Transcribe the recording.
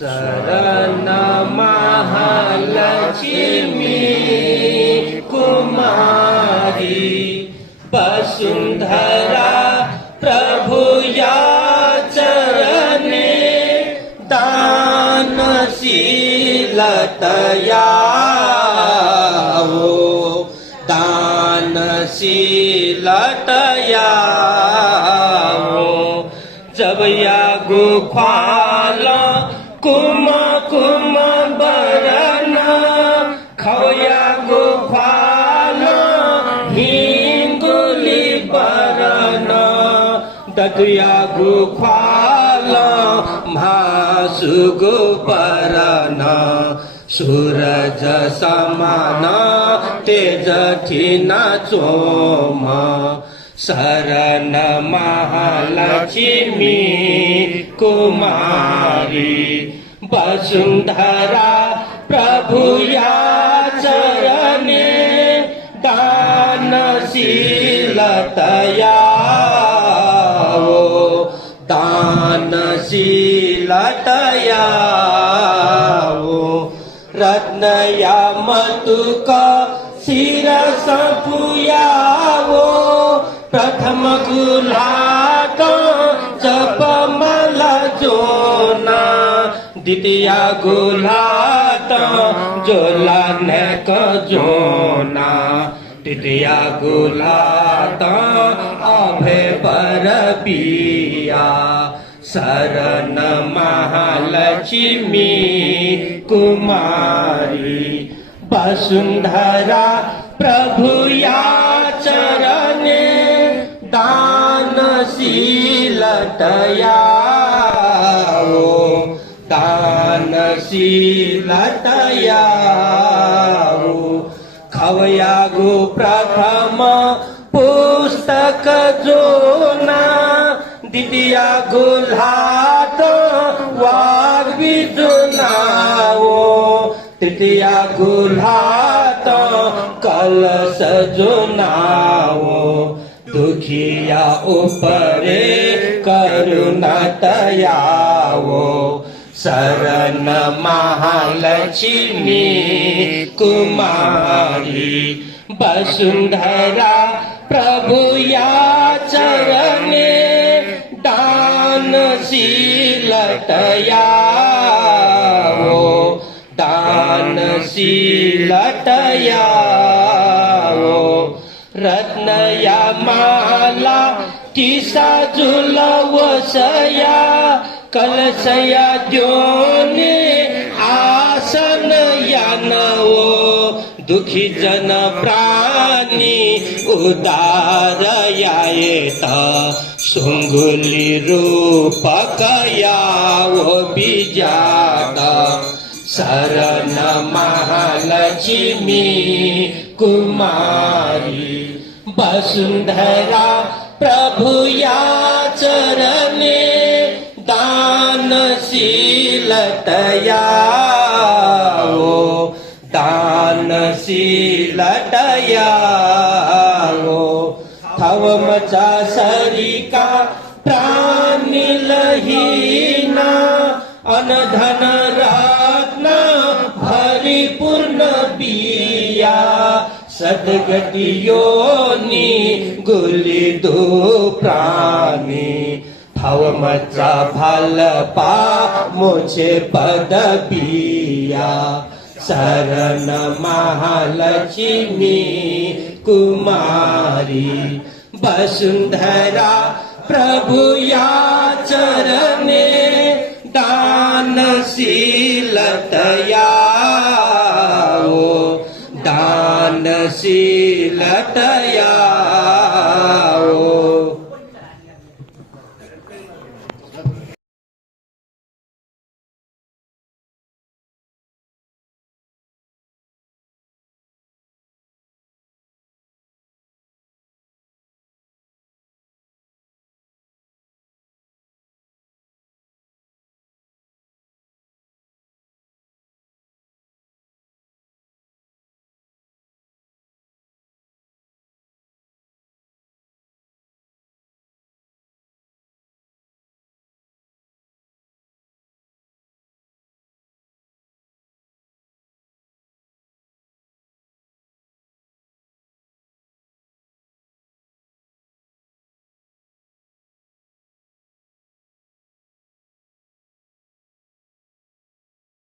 शरण महालक्ष्मी कुमारी वसुंधरा प्रभु या चरणे दानशीलतया हो दानशीलतया हो जब या गुफाल कुमा कुमा बरन खया गोपाल हिंगुली बरना, दतिया गोपाल भासु गोपरन सूरज समान तेज थिना चोमा शरण महालक्ष्मी कुमारी वसुंधरा प्रभु या चरणे दानशीलतया हो दानशीलतया हो रत्नया मतुका शिरस पुयावो प्रथम गुलाट जप मला जोना द्वितीय गुलाट जोला नेक जोना तृतीय गुलाट अभय पर पिया। शरण महालक्ष्मी कुमारी, वसुंधरा प्रभु या चरणे दानशीलतया शीलतयाहु। खवयागु प्रथम पुस्तक जोना, दिदियागु लात वाग्विजुनाओ तृतीया गुलात कल सजुनाओ दुखिया ऊपरे करुणा तयाओ शरण महालक्ष्मी कुमारी वसुंधरा प्रभु या चरणे दानशीलतया हो दानशीलतया हो रत्नया माला किसा जुलवसया कलशया आसन यानवो दुखी जन प्राणी उदार येत सुंगुली रूपक यावो बीजात। शरण महालक्ष्मी कुमारी वसुंधरा प्रभु या चरणे दानशीलतया हो दानशीलतया हो थवमचा सरिका प्राणिलहीना अनधन रत्न भरिपूर्ण बिया सद्गतियोनी गुली दो प्राणी भवमचा भाल पा मुझे पद पिया। शरण महालक्ष्मी कुमारी, वसुंधरा प्रभु या चरणे दानशीलतया हो दानशीलतया